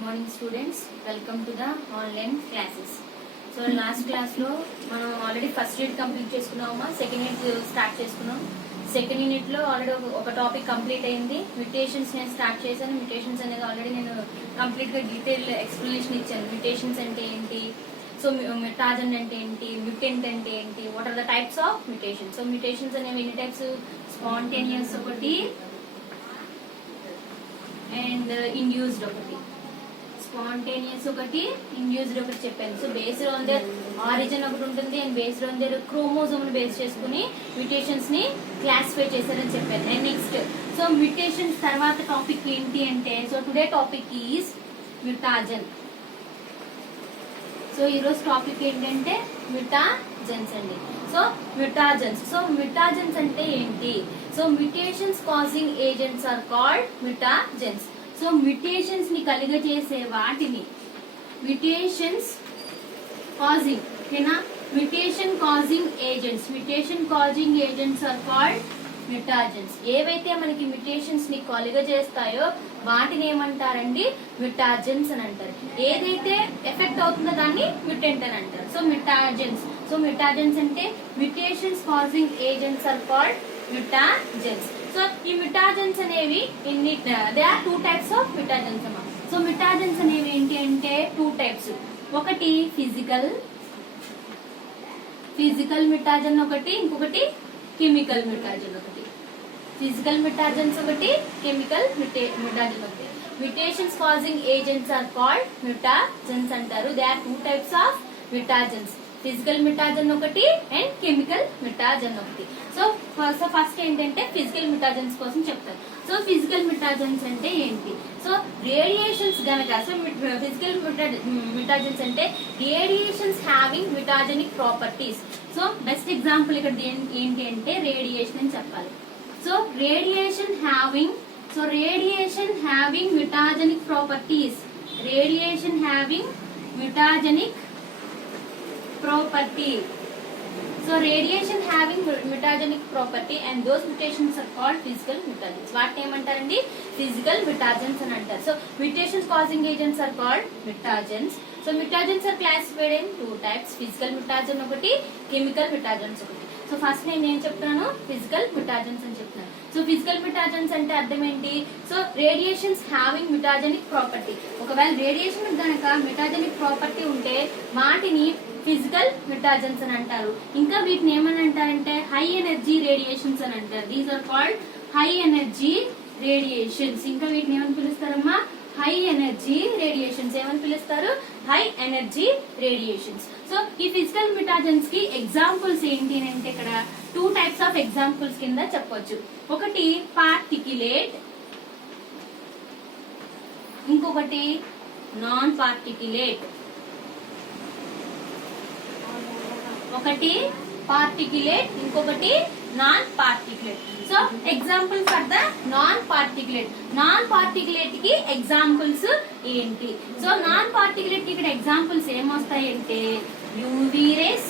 Good morning students, welcome to the online classes. So last class లో మనం already first unit complete చేసుకున్నామా, second unit start చేసుకున్నాం. Second unit లో already ఒక topic complete అయింది. Mutations నేను స్టార్ట్ చేశాను. మ్యూటేషన్స్ అనేది ఆల్రెడీ నేను కంప్లీట్ గా డీటెయిల్ ఎక్స్ప్లెనేషన్ ఇచ్చాను. మ్యూటేషన్స్ అంటే ఏంటి, సో మ్యూటాజన్ అంటే ఏంటి, మ్యూటెంట్ అంటే ఏంటి, what are the types of mutation. So mutations అనేవి ఎన్ని టైప్స్, స్పాంటేనియస్ ఒకటి అండ్ ఇండ్యూస్డ్ ఒకటి. స్పాంటేనియస్ ఒకటి, ఇండ్యూస్డ్ ఒకటి చెప్పాను. So based on their origin ఒకటి ఉంటుంది and based on their chromosome ని బేస్ చేసుకుని మ్యూటేషన్స్ ని క్లాసిఫై చేశారని చెప్పాను. అండ్ నెక్స్ట్ సో మ్యూటేషన్స్ తర్వాత టాపిక్ ఏంటి అంటే, so today topic is mutagen. So ఈరోజు టాపిక్ ఏంటంటే మ్యూటాజన్స్ అండి. సో మ్యూటాజన్స్ అంటే ఏంటి? So mutations causing agents are called mutagens. So mutations ని కలిగజేసే వాటిని mutations causing mutation causing agents are called mutagens. ఏవైతే మనకి మ్యూటేషన్స్ ని కలుగజేస్తాయో వాటిని ఏమంటారండి? మ్యూటాజన్స్ అని అంటారు. ఏదైతే ఎఫెక్ట్ అవుతుందో దాన్ని మ్యూటెంట్ అని అంటారు. సో మ్యూటాజన్స్ అంటే mutations causing agents are called mutagens. So ఈ మ్యూటాజన్స్ అనేవి they are two types of mutagens అమ్మా. సో మ్యూటాజన్స్ అనేవి ఏంటి అంటే టూ టైప్స్. ఒకటి ఫిజికల్ మ్యూటాజన్ ఒకటి, ఇంకొకటి కెమికల్ మ్యూటాజన్ ఒకటి. ఫిజికల్ మ్యూటాజన్స్ ఒకటి, కెమికల్ మ్యూటాజన్ ఒకటి. Mutations causing agents are called mutagens అంటారు. They are two types of mutagens. Physical mutagen ఒకటి అండ్ కెమికల్ మ్యూటాజన్ ఒకటి. సో ఫస్ట్ ఏంటంటే ఫిజికల్ మ్యూటాజన్స్ కోసం చెప్తాను. సో ఫిజికల్ మ్యూటాజన్స్ అంటే ఏంటి? సో రేడియేషన్స్ గనక, సో ఫిజికల్ మ్యూటాజన్స్ అంటే radiations having mutagenic properties. So best example ఇక్కడ ఏంటి అంటే రేడియేషన్ అని చెప్పాలి. So radiation having mutagenic properties. So radiation having mutagenic property and those mutations are called physical mutagens. వాటిని ఏమంటారండి? ఫిజికల్ mutagens అని అంటారు. So mutations causing agents are called mutagens. So mutagens are classified in two types. Physical mutagen ఒకటి, chemical mutagens ఒకటి. So first నేను ఏం చెప్తాను? Physical మ్యూటాజన్స్ అని చెప్తాను. సో ఫిజికల్ మ్యూటాజన్స్ అంటే అర్థం ఏంటి? So radiations having mutagenic property. ఒకవేళ రేడియేషన్ కనుక మ్యూటాజెనిక్ ప్రాపర్టీ ఉంటే వాటిని ఫిజికల్ మ్యూటాజన్స్ అని అంటారు. ఇంకా వీటిని ఏమని అంటారంటే హై ఎనర్జీ రేడియేషన్స్ అని అంటారు. These are called high energy radiations. ఇంకా వీటిని ఏమని పిలుస్తారమ్మా? High energy radiations. ఏమని పిలుస్తారు? High energy radiations. సో ఈ ఫిజికల్ మ్యూటాజన్స్ కి ఎగ్జాంపుల్స్ ఏంటి అంటే ఇక్కడ టూ టైప్స్ ఆఫ్ ఎగ్జాంపుల్స్ కింద చెప్పొచ్చు. ఒకటి పార్టిక్యులేట్, ఇంకొకటి నాన్ పార్టిక్యులేట్. ఒకటి పార్టిక్యులేట్, ఇంకొకటి non particulate. So example for the non particulate కి ఎగ్జాంపుల్స్ ఏంటి? సో నాన్ పార్టిక్యులేట్ కి ఇక్కడ ఎగ్జాంపుల్స్ ఏమొస్తాయంటే UV rays,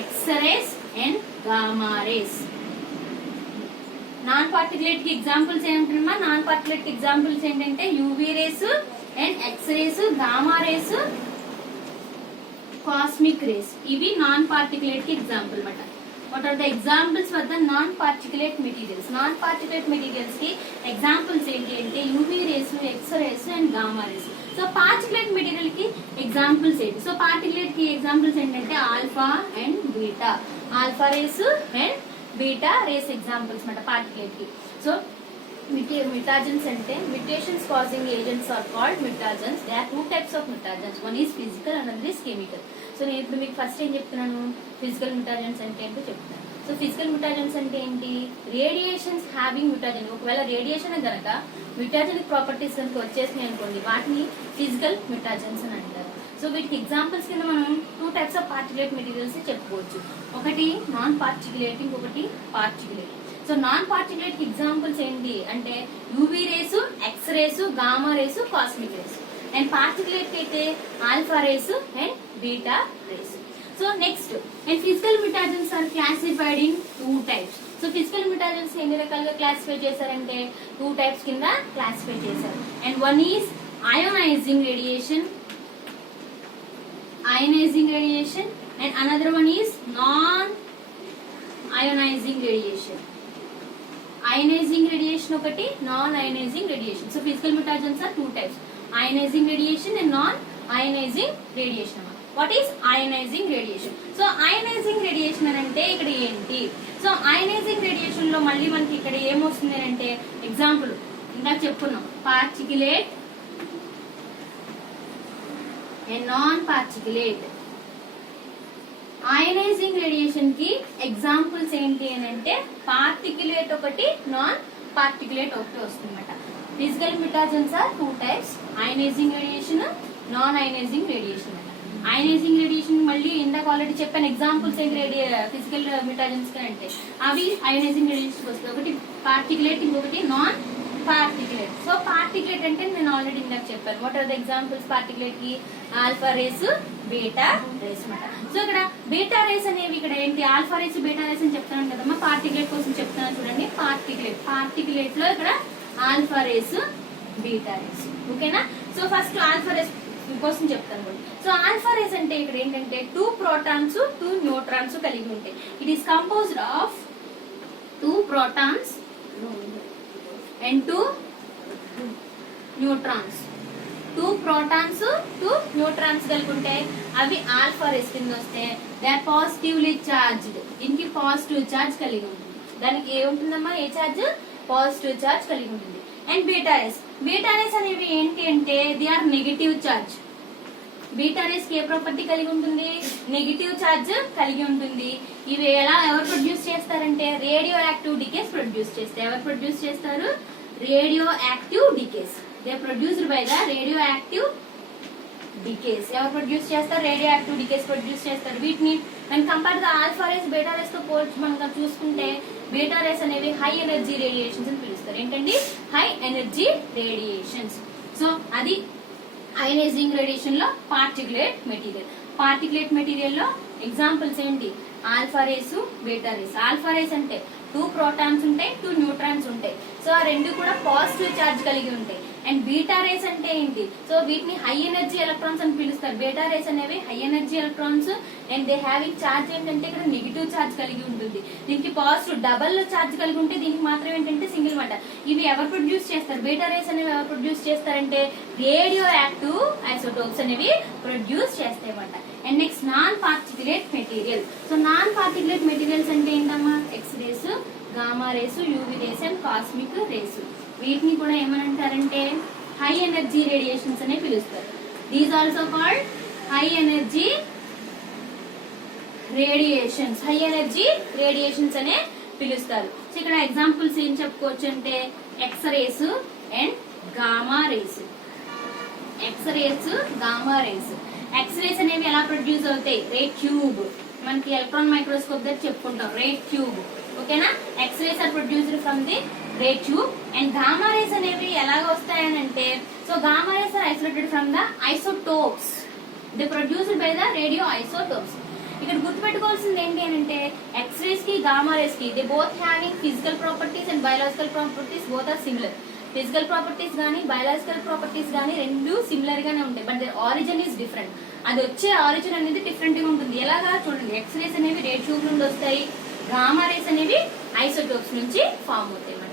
X rays and gamma rays. Non particulate కి ఎగ్జాంపుల్స్ ఏంటమ్మా? నాన్ పార్టిక్యులేట్ కి ఎగ్జాంపుల్స్ ఏంటంటే UV rays and X rays, gamma rays, cosmic rays. ఇవి నాన్ పార్టిక్యులేట్ కి ఎగ్జాంపుల్ అన్నమాట. What are the examples for the non particulate materials? Non particulate materials కి examples ఏంటి అంటే UV rays, X rays and gamma rays. So particulate material కి examples ఏంటి? So particulate కి examples ఏంటంటే alpha and beta. Alpha rays and beta rays examples అన్నమాట particulate కి. So mutagens అంటే mutations causing agents are called mutagens. There are two types of mutagens. One is physical and another is chemical. So నేను ఇప్పుడు మీకు first ఏం చెప్తున్నాను? Physical mutagens అంటే ఏంటో చెప్తాను. సో ఫిజికల్ mutagens అంటే ఏంటి? Radiations having mutagen. ఒకవేళ రేడియేషన్ గనక మ్యూటాజెనిక్ ప్రాపర్టీస్ కనుక వచ్చేసినాయి అనుకోండి, వాటిని ఫిజికల్ మ్యూటాజెన్స్ అని అంటారు. సో వీటికి ఎగ్జాంపుల్స్ కింద మనం two types of particulate materials చెప్పుకోవచ్చు. ఒకటి నాన్ పార్టిక్యులేట్, ఇంకొకటి పార్టిక్యులేట్. సో నాన్ పార్టిక్యులేట్ కి ఎగ్జాంపుల్స్ ఏంటి అంటే UV rays, X rays, gamma rays, cosmic rays. And particulate అయితే alpha rays and beta rays. So next and physical mutagens are classified in two types. So physical mutagens ఎన్ని రకాలుగా classify చేశారంటే two types కింద classify చేశారు. And one is ionizing radiation, and another one is non-ionizing radiation. Ionizing radiation okati, non-ionizing radiation. So physical mutagens are two types: ionizing radiation and non-ionizing radiation. What is ionizing radiation? So ionizing radiation అంటే ఇక్కడ ఏంటి? So ionizing radiation లో మళ్ళీ మనకి ఇక్కడ ఏమొస్తుంది అంటే example ఇందాక చెప్పుకున్నాం, particulate and non particulate. ionizing radiation కి ఎగ్జాంపుల్స్ ఏంటి అని అంటే పార్టిక్యులేట్ ఒకటి, నాన్ పార్టిక్యులేట్ ఒకటి వస్తుందన్నమాట. Physical mutagens are two types: ionizing radiation, non ionizing radiation. ionizing radiation మళ్ళీ ఇందాక ఆల్రెడీ చెప్పాను ఎగ్జాంపుల్స్ ఏంటి ఫిజికల్ mutagens అంటే అవి ionizing radiation వస్తుంది. ఒకటి పార్టిక్యులేట్, ఇంకొకటి నాన్ పార్టిక్యులేట్. సో పార్టిక్యులేట్ అంటే నేను ఆల్రెడీ ఇందాక చెప్పాను. What are the examples particulate కి? ఆల్ఫా రేస్, బీటా రేస్ అన్నమాట. సో ఇక్కడ బీటా రేస్ అనేవి ఇక్కడ ఏంటి? ఆల్ఫా రేస్, బీటా రేస్ అని చెప్తాను కదమ్మా. పార్టిక్యులేట్ కోసం చెప్తున్నాను చూడండి. పార్టిక్యులేట్ లో ఇక్కడ ఆల్ఫా రేస్, బీటా రేస్. ఓకేనా? సో ఫస్ట్ ఆల్ఫా రేస్ కోసం చెప్తాను. సో ఆల్ఫా రేస్ అంటే ఇక్కడ ఏంటంటే 2 protons 2 neutrons కలిగి ఉంటాయి. It is composed of 2 protons and 2 neutrons. 2 protons 2 neutrons కలిగి ఉంటాయి. అవి ఆల్ఫా రేస్ కింద వస్తే దే ఆర్ పాజిటివ్లీ చార్జ్డ్. దీనికి పాజిటివ్ చార్జ్ కలిగి ఉంటుంది. దానికి ఏముంటుందమ్మా? ఏ చార్జ్? పాజిటివ్ చార్జ్ కలిగి ఉంటుంది. అండ్ బీటా రేస్ అనేవి ఏంటి అంటే they are negative charge. Beta rays కి ఏ ప్రాపర్టీ కలిగి ఉంటుంది? నెగిటివ్ చార్జ్ కలిగి ఉంటుంది. ఇవి ఎవరు ప్రొడ్యూస్ చేస్తారంటే రేడియో యాక్టివ్ డికేస్ ప్రొడ్యూస్ చేస్తారు. ఎవరు ప్రొడ్యూస్ చేస్తారు? Radioactive decays. They produced by the radioactive decays. ఎవరు ప్రొడ్యూస్ చేస్తారు? రేడియో యాక్టివ్ డికేస్ ప్రొడ్యూస్ చేస్తారు. వీటిని మనం compare the alpha rays, beta rays తో పోల్చి మనం చూసుకుంటే బీటా రేస్ అనేవి హై ఎనర్జీ రేడియేషన్స్ అని పిలుస్తారు. ఏంటండి? High energy radiations. సో అది ionizing radiation లో పార్టిక్యులేట్ మెటీరియల్ లో ఎగ్జాంపుల్స్ ఏంటి? Alpha rays, beta rays. Alpha rays అంటే 2 protons ఉంటాయి, 2 neutrons ఉంటాయి. సో ఆ రెండు కూడా పాజిటివ్ చార్జ్ కలిగి ఉంటాయి. అండ్ బీటా రేస్ అంటే ఏంటి? సో వీటిని హై ఎనర్జీ ఎలక్ట్రాన్స్ అని పిలుస్తారు. బీటా రేస్ అనేవి high energy electrons and they having charge ఏంటంటే ఇక్కడ నెగిటివ్ చార్జ్ కలిగి ఉంటుంది. దీనికి పాజిటివ్ డబల్ చార్జ్ కలిగి ఉంటే దీనికి మాత్రం ఏంటంటే సింగిల్ మాట. ఇవి ఎవరు ప్రొడ్యూస్ చేస్తారు? బీటా రేస్ అనేవి ఎవరు ప్రొడ్యూస్ చేస్తారంటే రేడియో యాక్టివ్ ఐసోటోప్స్ అనేవి ప్రొడ్యూస్ చేస్తాయన్నమాట. And next non particulate material. So non particulate materials అంటే ఏంటమ్మా? X rays, gamma rays, UV rays and cosmic rays. వీటిని కూడా ఏమంటారంటే హై ఎనర్జీ రేడియేషన్స్ అనే పిలుస్తారు. These also called high energy radiations అనే పిలుస్తారు. సో ఇక్కడ ఎగ్జాంపుల్స్ ఏం చెప్పుకోవచ్చు అంటే X rays and gamma rays. X rays అనేవి ఎలా ప్రొడ్యూస్ అవుతాయి? Ray tube. మనకి ఎలక్ట్రాన్ మైక్రోస్కోప్ దగ్గర చెప్పుకుంటాం రే ట్యూబ్. ఓకేనా? X rays are produced from the ray tube. And gamma rays అనేవి ఎలాగ వస్తాయనంటే so gamma rays are isolated from the isotopes. They produced by the radio isotopes. ఇక్కడ గుర్తుపెట్టుకోవాల్సింది ఏంటి అంటే ఎక్స్ రేస్ కి, గామా రేస్ కి they both having physical properties and biological properties. Both are similar. Physical properties గానీ biological properties గానీ రెండు similar గానే ఉంటాయి. But their origin is different. అది వచ్చే ఆరిజిన్ అనేది డిఫరెంట్ గా ఉంటుంది. ఎలాగా చూడండి, ఎక్స్ రేస్ అనేవి రే ట్యూబ్ నుండి వస్తాయి, గామా రేస్ అనేవి ఐసోటోప్స్ నుంచి ఫామ్ అవుతాయి అన్నమాట.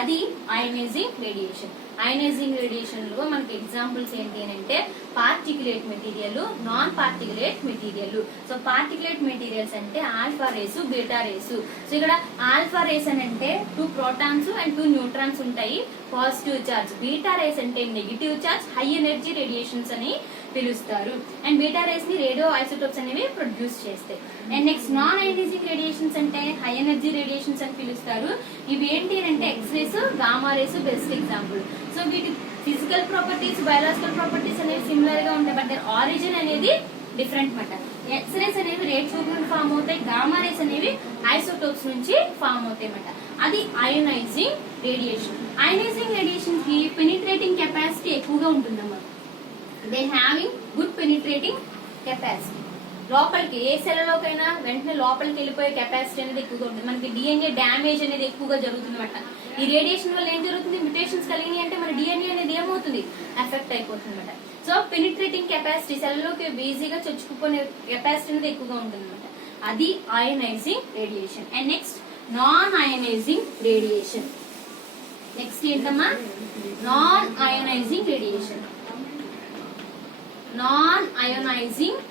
అది అయనైజింగ్ రేడియేషన్. అయనైజింగ్ రేడియేషన్ లో మనకి ఎగ్జాంపుల్స్ ఏంటి అంటే particulate material, non particulate material. So particulate materials అంటే alpha rays, beta rays. So ఇక్కడ ఆల్ఫా రేస్ అని అంటే 2 protons అండ్ 2 neutrons ఉంటాయి, పాజిటివ్ చార్జ్. బీటా రేస్ అంటే negative charge, high energy radiations అని పిలుస్తారు. అండ్ బీటా రేస్ ని రేడియో ఐసోటోప్స్ అనేవి ప్రొడ్యూస్ చేస్తాయి. And next non ionizing radiations అంటే హై ఎనర్జీ రేడియేషన్స్ అని పిలుస్తారు. ఇవి ఏంటి అంటే X rays, gamma rays best example. So వీటి ఫిజికల్ ప్రాపర్టీస్, బయాలజికల్ ప్రాపర్టీస్ అనేవి సిమిలర్ గా ఉంటాయి, బట్ దర్ ఆరిజిన్ అనేది డిఫరెంట్ మాట. ఎక్స్ రేస్ అనేవి రే ట్యూబ్ నుండి ఫామ్ అవుతాయి, గామా రేస్ అనేవి ఐసోటోప్స్ నుంచి ఫామ్ అవుతాయి అన్నమాట. అది అయనైజింగ్ రేడియేషన్. అయనైజింగ్ రేడియేషన్ కి పెనిట్రేటింగ్ కెపాసిటీ ఎక్కువగా ఉంటుందన్నమాట. They having good penetrating capacity. లోపలికి ఏ సెల్లలోకైనా వెంటనే లోపలికి వెళ్ళిపోయే కెపాసిటీ అనేది ఎక్కువగా ఉంటుంది. మనకి డిఎన్ఏ డ్యామేజ్ అనేది ఎక్కువగా జరుగుతుంది అనమాట. ఈ రేడియేషన్ వల్ల ఏం జరుగుతుంది, మ్యుటేషన్స్ కలిగినాయి అంటే మన డిఎన్ఏ అనేది ఏమవుతుంది, ఎఫెక్ట్ అయిపోతుంది అనమాట. సో పెనిట్రేటింగ్ కెపాసిటీ, సెల్లోకి ఈజీగా చొచ్చుకుపోయే కెపాసిటీ అనేది ఎక్కువగా ఉంటుంది అనమాట. అది ionizing radiation. And next non ionizing radiation. Next ఏంటమ్మా, non ionizing radiation. Non ionizing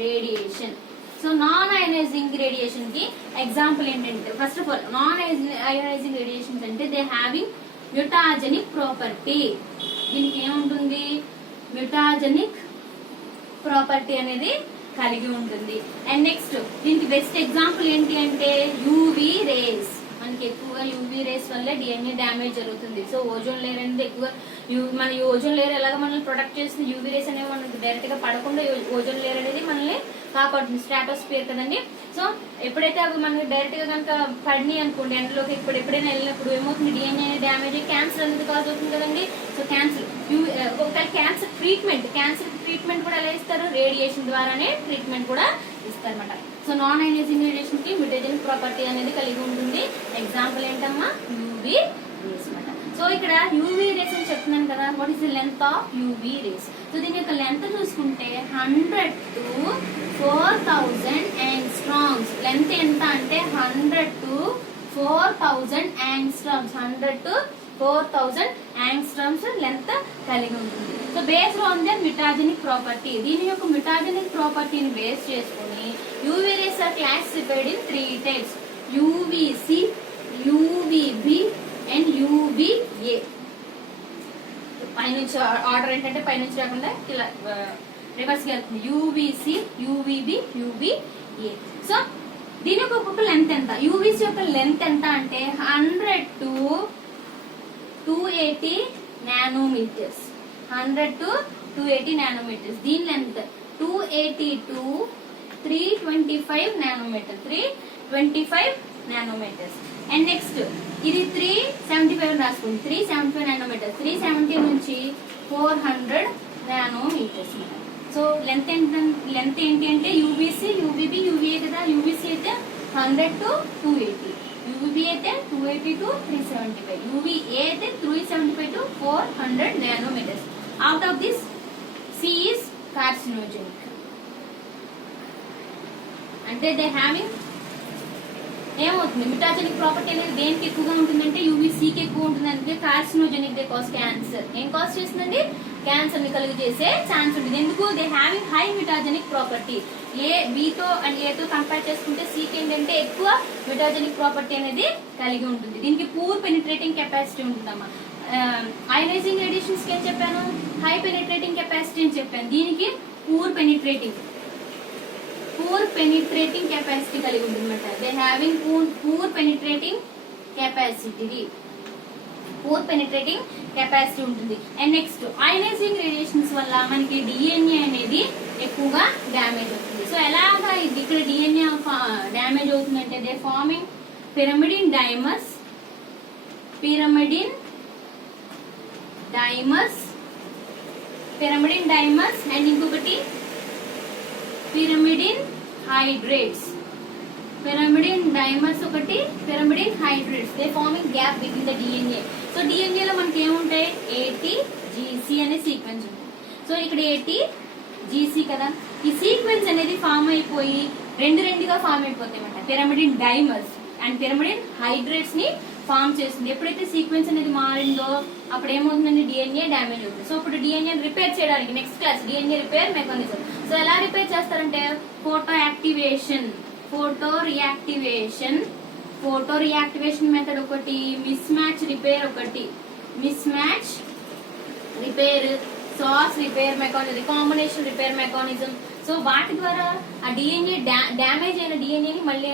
radiation. So non ionizing radiation కి ఎగ్జాంపుల్ ఏంటంటే, first of all non ionizing radiations అంటే దే హ్యావింగ్ మ్యూటాజెనిక్ ప్రాపర్టీ. దీనికి ఏముంటుంది, మ్యూటాజెనిక్ ప్రాపర్టీ అనేది కలిగి ఉంటుంది. And next దీనికి బెస్ట్ ఎగ్జాంపుల్ ఏంటి అంటే యూవీ రేస్. మనకి ఎక్కువగా యూవీ రేస్ వల్ల డిఎన్ఏ డ్యామేజ్ జరుగుతుంది. సో ఓజోన్ లేయర్ అనేది ఎక్కువగా మన ఓజోన్ లేయర్ ఎలాగ మనల్ని ప్రొటెక్ట్ చేస్తుంది, యూవీ రేస్ అనేవి మనకి డైరెక్ట్ గా పడకుండా ఓజోన్ లేయర్ అనేది మనల్ని కాపాడుతుంది, స్ట్రాటోస్ఫియర్ కదండి. సో ఎప్పుడైతే అవి మనకి డైరెక్ట్ గా కనుక పడినాయి అనుకోండి ఎండలోకి, ఎప్పుడైనా వెళ్ళినప్పుడు ఏమవుతుంది, డిఎన్ఏ డ్యామేజ్ క్యాన్సర్ అనేది కాజ్ అవుతుంది కదండి. సో క్యాన్సర్ ఒకవేళ క్యాన్సర్ ట్రీట్మెంట్ కూడా ఎలా ఇస్తారు, రేడియేషన్ ద్వారానే ట్రీట్మెంట్ కూడా ఇస్తారన్నమాట. సో నాన్ అయనైజింగ్ రేడియేషన్ కి మ్యూటేజెనిక్ ప్రాపర్టీ అనేది కలిగి ఉంటుంది. ఎగ్జాంపుల్ ఏంటమ్మా, యూవీ రేస్ అన్నమాట. సో ఇక్కడ యూవీ రేస్ అని చెప్తున్నాను కదా, what is the length of UV rays. So దీని యొక్క లెంత్ చూసుకుంటే 100 to 4000 యాంగ్స్ట్రామ్స్. లెంత్ ఎంత అంటే 100 to 4000 angstroms. 100 to 4000 angstroms length కలిగి ఉంటుంది. So based on the mutagenic property, దీని యొక్క మ్యూటాజెనిక్ ప్రాపర్టీని బేస్ చేసుకుని UV rays are classified in 3 types: UVC, UVB and UVA. పైనుంచి ఆర్డర్ ఏంటంటే పైనుంచి రాకుండా ఇలా రివర్స్ గా వెళ్తుంది. UVC, UVB, UVA. సో దీని యొక్క ఒక్కొక్క లెంత్ ఎంత, యూవీసీ యొక్క లెంత్ ఎంత అంటే 100 to 280 నానోమీటర్స్. 100 to 280 nanometers. దీని length 280 to 325 nanometer. 325 nanometers. And next ఇది 375 రాసుకోండి. 375 నానోమీటర్స్. 370 నుంచి 400 నానోమీటర్స్. సో లెంత్ ఏంటి అంటే యూబీసీ, యూబీబీ, యూవీఏ కదా. యూబీసీ అయితే 100 to 280, యూబీ అయితే 280 to 375, యూవీఏ అయితే 375 to 400 nanometers. Out of this C is carcinogenic. అంటే దే హ్యావింగ్ ఏమవుతుంది, మ్యూటాజెనిక్ ప్రాపర్టీ అనేది దేనికి ఎక్కువగా ఉంటుందంటే యూవీసీకి ఎక్కువ ఉంటుంది. అందుకే కార్సినోజెనిక్ దే కాజ్ క్యాన్సర్. ఏం కాజ్ చేస్తుందండి, క్యాన్సర్ ని కలిగి చేసే ఛాన్స్ ఉంటుంది. ఎందుకు, they having high mutagenic property. బితో అండ్ ఏతో కంపేర్ చేసుకుంటే సికి ఏంటంటే ఎక్కువ మ్యూటాజెనిక్ ప్రాపర్టీ అనేది కలిగి ఉంటుంది. దీనికి పూర్ పెనిట్రేటింగ్ కెపాసిటీ ఉంటుందమ్మా. అయనైజింగ్ రేడియేషన్స్ కి ఏం చెప్పాను, హై పెనిట్రేటింగ్ కెపాసిటీ అని చెప్పాను. దీనికి పూర్ పెనిట్రేటింగ్ కెపాసిటీ కలిగి ఉంటుంది అనమాట. They having poor penetrating capacity ఉంటుంది. అండ్ నెక్స్ట్ అయనైజింగ్ రేడియేషన్స్ వల్ల మనకి డిఎన్ఏ అనేది ఎక్కువగా డ్యామేజ్ అవుతుంది. సో ఎలాగా ఇక్కడ డిఎన్ఏ డ్యామేజ్ అవుతుందంటే they farming pyrimidine dimers and ఇంకొకటి పిరమిడిన్ హైడ్రేట్స్. పిరమిడిన్ డైమర్స్ ఒకటి, pyrimidine hydrates. They farming gap between the DNA. So DNA లో మనకి ఏముంటాయి, ATGC అనే సీక్వెన్స్ ఉంటుంది. సో ఇక్కడ ATGC కదా, ఈ సీక్వెన్స్ అనేది ఫామ్ అయిపోయి రెండుగా ఫామ్ అయిపోతాయి అన్నమాట. Pyrimidine dimers and pyrimidine hydrates ని ఫామ్ చేస్తుంది. ఎప్పుడైతే సీక్వెన్స్ అనేది మారిందో అప్పుడు ఏమవుతుందండి, డిఎన్ఏ డ్యామేజ్ అవుతుంది. సో ఇప్పుడు డిఎన్ఏ రిపేర్ చేయడానికి next class DNA repair mechanism. So ఎలా రిపేర్ చేస్తారంటే ఫోటో రియాక్టివేషన్ మెథడ్ ఒకటి, miss match repair, sauce repair mechanism, recombination repair mechanism. So వాటి ద్వారా ఆ డిఎన్ఏ డ్యామేజ్ అయిన డిఎన్ఏని మళ్ళీ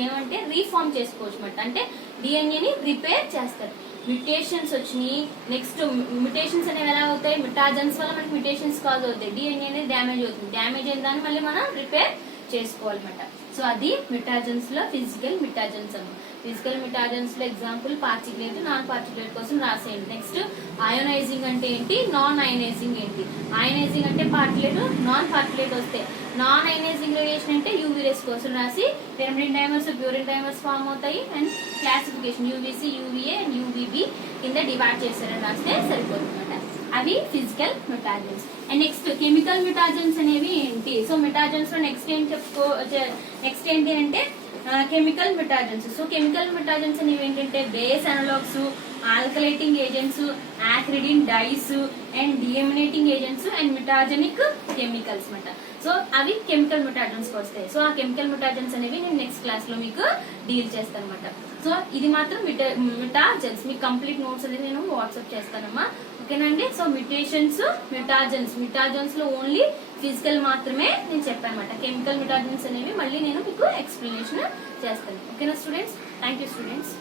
ఏమంటే రీఫార్మ్ చేసుకోవచ్చు అన్నమాట. అంటే డిఎన్ఏని రిపేర్ చేస్తారు. మ్యుటేషన్స్ వచ్చినాయి, నెక్స్ట్ మ్యుటేషన్స్ అనేవి ఎలా అవుతాయి, మ్యుటాజన్స్ వల్ల మనకి మ్యుటేషన్స్ కాజ్ అవుతాయి. డిఎన్ఏ అనేది డ్యామేజ్ అవుతుంది. డ్యామేజ్ అయిన దాన్ని మళ్ళీ మనం రిపేర్ చేసుకోవాలన్నమాట. సో అది మిటాజన్స్ లో ఫిజికల్ మిటాజన్స్ అమ్మ. ఫిజికల్ మిటాజన్స్ లో ఎగ్జాంపుల్ పార్టిక్యులేట్, నాన్ పార్టిక్యులేట్ కోసం రాసేయండి. నెక్స్ట్ అయోనైజింగ్ అంటే ఏంటి, నాన్ అయోనైజింగ్ ఏంటి. అయోనైజింగ్ అంటే పార్టిక్యులేట్, నాన్ పార్టిక్యులేట్ వస్తే నాన్ అయోనైజింగ్ రేడియేషన్ అంటే యూవీ రేస్ కోసం రాసి pyrimidine dimers, purine dimers form అవుతాయి. And classification UVC, UVA and UVB కింద డివైడ్ చేశారని రాస్తే సరిపోతుంది అనమాట. అవి physical mutagens. And next chemical mutagens అనేవి ఏంటి. సో మిటాజన్స్ లో నెక్స్ట్ ఏంటి అంటే chemical mutagens. So chemical mutagens అనేవి ఏంటంటే base analogues, alkylating agents, acridine dyes and deaminating agents and మిటాజనిక్ chemicals అన్నమాట. సో అవి కెమికల్ మిటాజన్స్ వస్తాయి. సో ఆ కెమికల్ మిటాజన్స్ అనేవి నేను నెక్స్ట్ క్లాస్ లో మీకు డీల్ చేస్తాను అనమాట. సో ఇది మాత్రం మిటాజన్స్. మీకు కంప్లీట్ నోట్స్ అనేది నేను వాట్సాప్ చేస్తానమ్మా, ఓకేనండి. సో మిటాజన్స్ లో ఓన్లీ ఫిజికల్ మాత్రమే నేను చెప్పాను అనమాట. కెమికల్ మిటాజన్స్ అనేవి మళ్ళీ నేను మీకు ఎక్స్ప్లెనేషన్ చేస్తాను. ఓకేనా స్టూడెంట్స్? Thank you students.